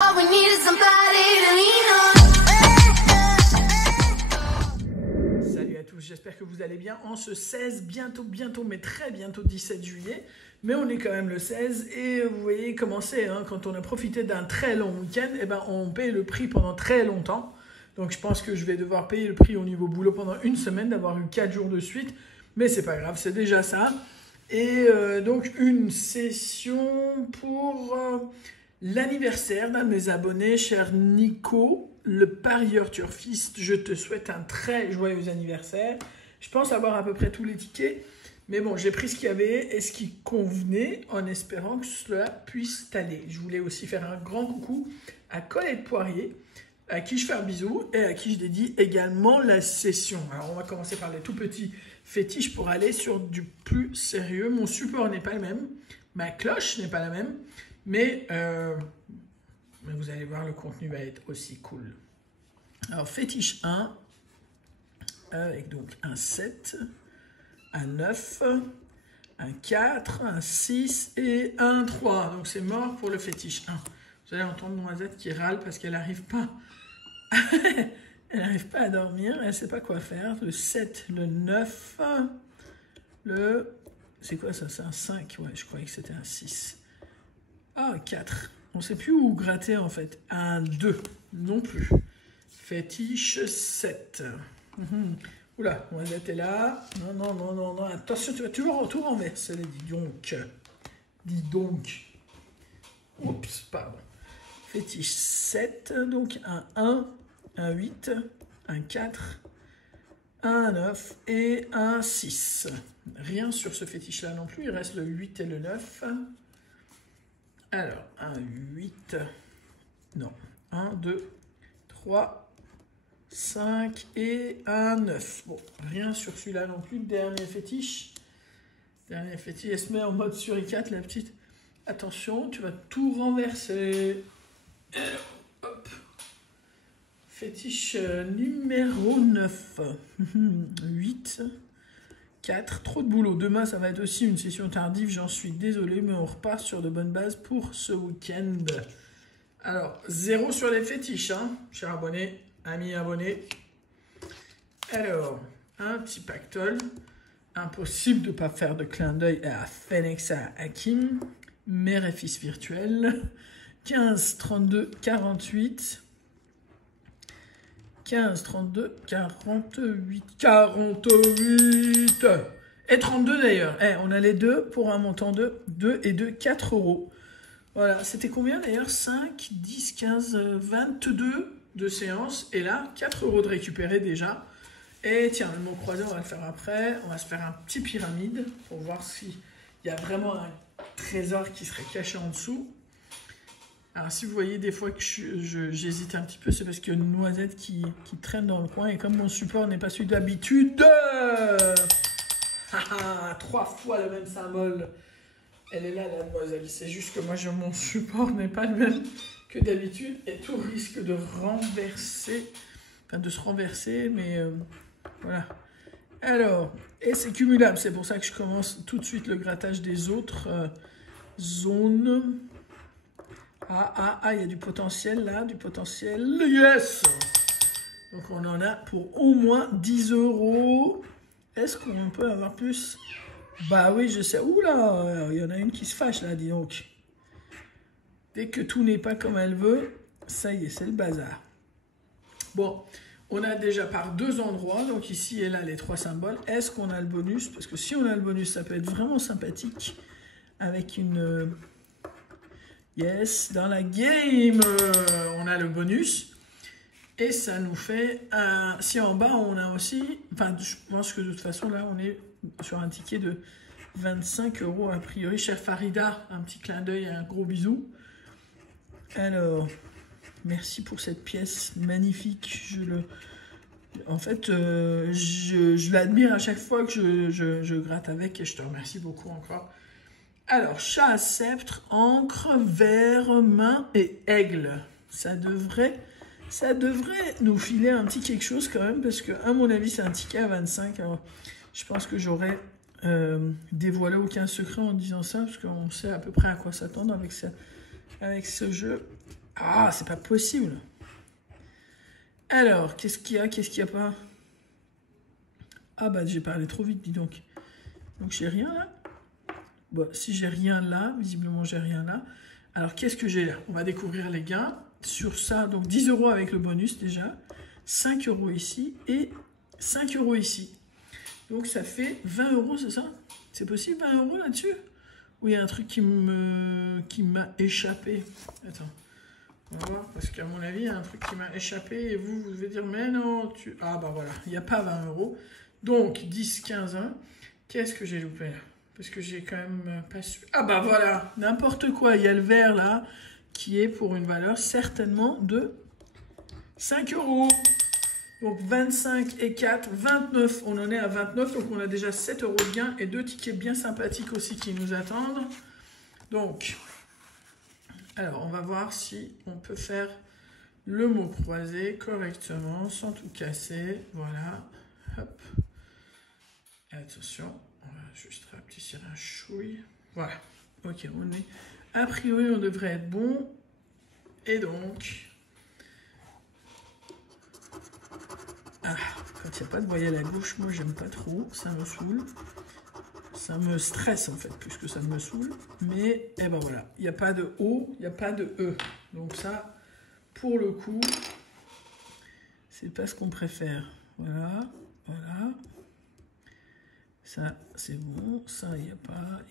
All we need is somebody to lean on. Salut à tous, j'espère que vous allez bien en ce 16, bientôt, mais très bientôt 17 juillet. Mais on est quand même le 16 et vous voyez comment c'est, hein, quand on a profité d'un très long week-end, eh ben, on paye le prix pendant très longtemps. Donc je pense que je vais devoir payer le prix au niveau boulot pendant une semaine, d'avoir eu 4 jours de suite. Mais c'est pas grave, c'est déjà ça. Et donc une session pour l'anniversaire d'un de mes abonnés, cher Nico, le parieur turfiste. Je te souhaite un très joyeux anniversaire. Je pense avoir à peu près tous les tickets. Mais bon, j'ai pris ce qu'il y avait et ce qui convenait en espérant que cela puisse t'aller. Je voulais aussi faire un grand coucou à Colette Poirier, à qui je fais un bisou et à qui je dédie également la session. Alors, on va commencer par les tout petits fétiches pour aller sur du plus sérieux. Mon support n'est pas le même, ma cloche n'est pas la même, mais vous allez voir, le contenu va être aussi cool. Alors, fétiche 1, avec donc un 7, un 9, un 4, un 6 et un 3. Donc, c'est mort pour le fétiche 1. Vous allez entendre Noisette qui râle parce qu'elle n'arrive pas. Elle n'arrive pas à dormir, elle ne sait pas quoi faire. Le 7, le 9, le... C'est quoi ça? C'est un 5? Ouais, je croyais que c'était un 6. Ah, 4. On ne sait plus où gratter en fait. Un 2, non plus. Fétiche 7. Oula, Noisette est là. Non. Attention, tu vas toujours tout renverser. Dis donc. Dis donc. Oups, pardon. Fétiche 7, donc un 1, un 8, un 4, un 9 et un 6. Rien sur ce fétiche-là non plus, il reste le 8 et le 9. Alors, un 8, non, 1, 2, 3, 5 et un 9. Bon, rien sur celui-là non plus. Dernier fétiche, elle se met en mode suricate, la petite. Attention, tu vas tout renverser. Hop. Fétiche numéro 9. 8, 4. Trop de boulot. Demain, ça va être aussi une session tardive. J'en suis désolé, mais on repart sur de bonnes bases pour ce week-end. Alors, 0 sur les fétiches, hein, cher abonné, ami abonné. Alors, un petit pactole. Impossible de ne pas faire de clin d'œil à Fenexa Hakim. Mère et fils virtuels. 15, 32, 48. 15, 32, 48. 48 et 32 d'ailleurs. On a les deux pour un montant de 2 et 2, 4 euros. Voilà, c'était combien d'ailleurs? 5, 10, 15, 22 de séance. Et là, 4 euros de récupérer déjà. Et tiens, le mot croisé, on va le faire après. On va se faire un petit pyramide pour voir s'il y a vraiment un trésor qui serait caché en dessous. Alors si vous voyez des fois que j'hésite un petit peu, c'est parce qu'il y a une Noisette qui traîne dans le coin. Et comme mon support n'est pas celui d'habitude, 3 fois le même symbole. Elle est là, la Noisette. C'est juste que moi, mon support n'est pas le même que d'habitude. Et tout risque de renverser, enfin de se renverser, mais voilà. Alors, et c'est cumulable. C'est pour ça que je commence tout de suite le grattage des autres zones. Il y a du potentiel là, du potentiel. Yes! Donc on en a pour au moins 10 euros. Est-ce qu'on peut avoir plus? Bah oui, je sais. Oula, il y en a une qui se fâche là, dis donc. Dès que tout n'est pas comme elle veut, ça y est, c'est le bazar. Bon, on a déjà par 2 endroits, donc ici et là les 3 symboles. Est-ce qu'on a le bonus? Parce que si on a le bonus, ça peut être vraiment sympathique. Avec une... Yes, dans la game, on a le bonus. Et ça nous fait un... Si en bas, on a aussi... Enfin, je pense que de toute façon, là, on est sur un ticket de 25 euros a priori. Chère Farida, un petit clin d'œil et un gros bisou. Alors, merci pour cette pièce magnifique. En fait, je l'admire à chaque fois que je gratte avec et je te remercie beaucoup encore. Alors, chat à sceptre, encre, verre, main et aigle. Ça devrait nous filer un petit quelque chose quand même, parce que, à mon avis, c'est un ticket à 25. Alors, je pense que j'aurais dévoilé aucun secret en disant ça, parce qu'on sait à peu près à quoi s'attendre avec ce jeu. Ah, c'est pas possible. Alors, qu'est-ce qu'il y a? Qu'est-ce qu'il n'y a pas? Ah bah, j'ai parlé trop vite, dis donc. Donc, j'ai rien là. Bon, si j'ai rien là, visiblement, j'ai rien là. Alors, qu'est-ce que j'ai là? On va découvrir les gains. Sur ça, donc 10 € avec le bonus déjà. 5 € ici et 5 € ici. Donc, ça fait 20 €, c'est ça? C'est possible, 20 € là-dessus? Ou il y a un truc qui m'a échappé? Attends. On va voir, parce qu'à mon avis, il y a un truc qui m'a échappé et vous devez dire, mais non, tu... Ah bah voilà, il n'y a pas 20 €. Donc, 10, 15, 1. Qu'est-ce que j'ai loupé là? Parce que j'ai quand même pas su... Ah bah voilà, n'importe quoi. Il y a le vert là, qui est pour une valeur certainement de 5 €. Donc, 25 et 4, 29. On en est à 29, donc on a déjà 7 € de gain et 2 tickets bien sympathiques aussi qui nous attendent. Donc... Alors, on va voir si on peut faire le mot croisé correctement, sans tout casser. Voilà. Hop. Et attention, on va juste rapetisser un chouille. Voilà. Ok, on est... A priori, on devrait être bon. Et donc... Ah, quand il n'y a pas de voyelle à gauche, moi, j'aime pas trop. Ça me saoule. Ça me stresse en fait, plus que ça me saoule. Mais, eh ben voilà, il n'y a pas de O, il n'y a pas de E. Donc ça, pour le coup, c'est pas ce qu'on préfère. Voilà, voilà. Ça, c'est bon. Ça, il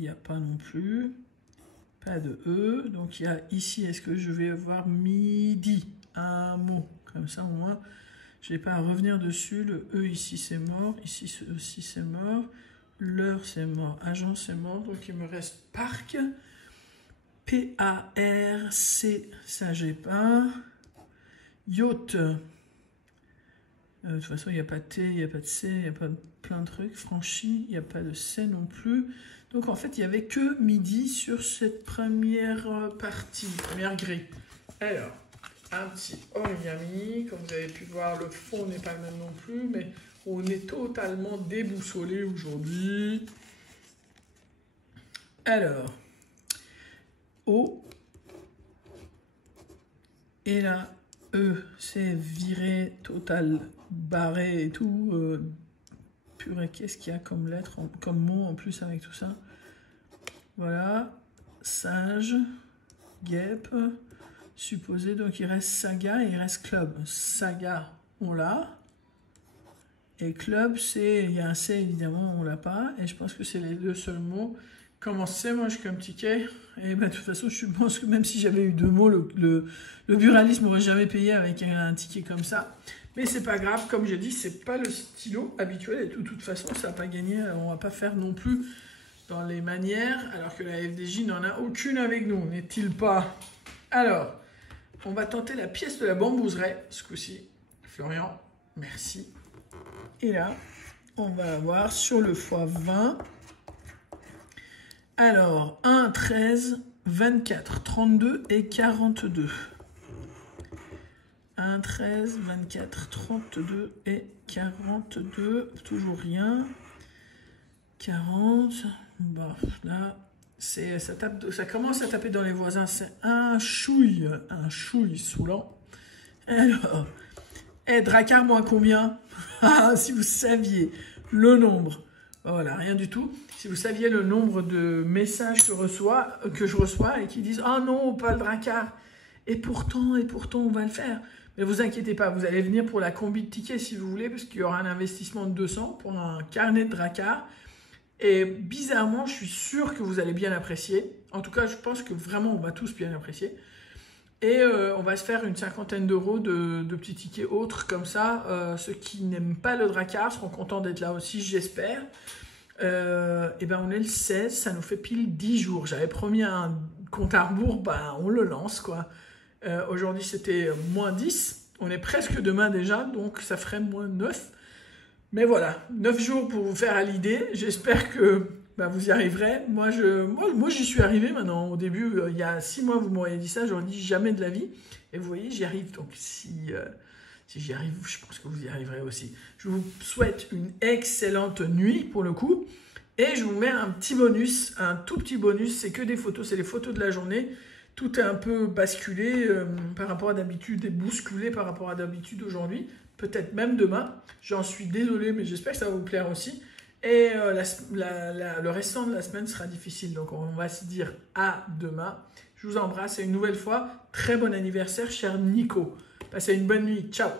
n'y a pas non plus. Pas de E. Donc il y a ici, est-ce que je vais avoir midi? Un mot. Comme ça, au moins, je n'ai pas à revenir dessus. Le E ici, c'est mort. Ici aussi, c'est mort. L'heure, c'est mort. Agent, c'est mort. Donc, il me reste parc. P-A-R-C. Ça, j'ai pas. Yacht. De toute façon, il n'y a pas de T, il n'y a pas de C, il n'y a pas plein de trucs. Franchi, il n'y a pas de C non plus. Donc, en fait, il n'y avait que midi sur cette première partie, première grille. Alors, un petit origami. Comme vous avez pu voir, le fond n'est pas le même non plus, mais... On est totalement déboussolé aujourd'hui. Alors, O. Et là, E, c'est viré, total, barré et tout. Purée, qu'est-ce qu'il y a comme lettre, comme mot en plus avec tout ça? Voilà. Sage, guêpe, supposé. Donc, il reste saga et il reste club. Saga, on l'a. Et club, il y a un C évidemment, on l'a pas. Et je pense que c'est les deux seuls mots. Comment c'est, moi, je suis comme ticket. Et ben, de toute façon, je pense que même si j'avais eu 2 mots, le buralisme m'aurait jamais payé avec un ticket comme ça. Mais c'est pas grave, comme j'ai dit, c'est pas le stylo habituel. Et de toute façon, ça n'a pas gagné. On va pas faire non plus dans les manières, alors que la FDJ n'en a aucune avec nous, n'est-il pas? Alors, on va tenter la pièce de la bambouseraie, ce coup-ci. Florian, merci. Et là, on va avoir sur le x20. Alors, 1, 13, 24, 32 et 42. 1, 13, 24, 32 et 42. Toujours rien. 40. Bah, là, ça commence à taper dans les voisins. C'est un chouille saoulant. Alors... Drakkar, moins combien? Ah, si vous saviez le nombre, voilà, rien du tout. Si vous saviez le nombre de messages que je reçois et qui disent « Ah non, pas le Drakkar !» Et pourtant, on va le faire. Mais vous inquiétez pas, vous allez venir pour la combi de tickets si vous voulez, parce qu'il y aura un investissement de 200 pour un carnet de Drakkar. Et bizarrement, je suis sûr que vous allez bien l'apprécier. En tout cas, je pense que vraiment, on va tous bien l'apprécier. Et on va se faire une 50aine d'euros de petits tickets autres comme ça. Ceux qui n'aiment pas le Drakkar seront contents d'être là aussi, j'espère. Et ben on est le 16, ça nous fait pile 10 jours. J'avais promis un compte à rebours, ben on le lance quoi. Aujourd'hui c'était moins 10. On est presque demain déjà, donc ça ferait moins 9. Mais voilà, 9 jours pour vous faire à l'idée. J'espère que bah, vous y arriverez. Moi, j'y suis arrivé maintenant. Au début, il y a 6 mois, vous m'auriez dit ça. J'aurais dit jamais de la vie. Et vous voyez, j'y arrive. Donc, si j'y arrive, je pense que vous y arriverez aussi. Je vous souhaite une excellente nuit, pour le coup. Et je vous mets un petit bonus, un tout petit bonus. C'est que des photos. C'est les photos de la journée. tout est un peu basculé par rapport à d'habitude et bousculé par rapport à d'habitude aujourd'hui, peut-être même demain. J'en suis désolé, mais j'espère que ça va vous plaire aussi. Et le restant de la semaine sera difficile, donc on va se dire à demain. Je vous embrasse et une nouvelle fois, très bon anniversaire, cher Nico. Passez une bonne nuit. Ciao!